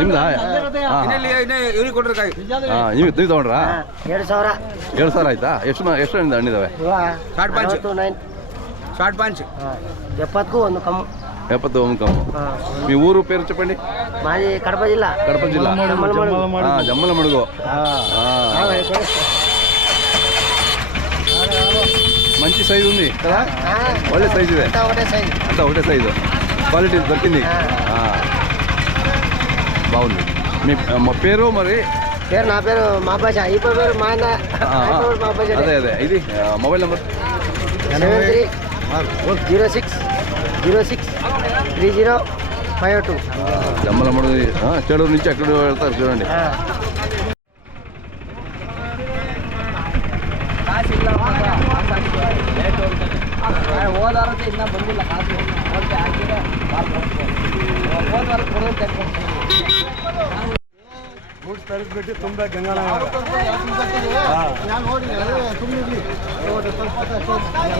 ನಿಮ್ದಾ ನೀವು ತಗೊಂಡ್ರಾ 2,000 ಆಯ್ತಾ? ಎಷ್ಟು ಹಣ್ಣಿದಾವೆ? 70కు 1 కమ్ము. 70 1 కమ్ము. మీ ఊరు పేరు చెప్పండి. మాది కడప జిల్లా. జమ్మలమడుగు. మంచి సైజు ఉంది కదా, ఒళ్ళే సైజు ಇದೆ. అంతా ఒకటే సైజు, క్వాలిటీ దొరికింది. బాగుంది. మీ పేరు మరి? నా పేరు మాబాష. ఈ పేరు మా అన్న. అదే ఇది మొబైల్ నెంబర్ 7306063052. జమ్మలమడుగు చెడూరు నుంచి అక్కడ వెళ్తారు చూడండి. ಹೋದಾರ ಇನ್ನೂ ಬಂದಿಲ್ಲ ಕಾಸು. ಓಕೆ ಹಾಕಿದ್ರೆ ಹೋದಾರ ಕೊಡೋದು ಗೂಡ್ಸ್ ತರಿಸ್ಬಿಟ್ಟು ತುಂಬ ಗಂಗಾಳ ಎಲ್ಲ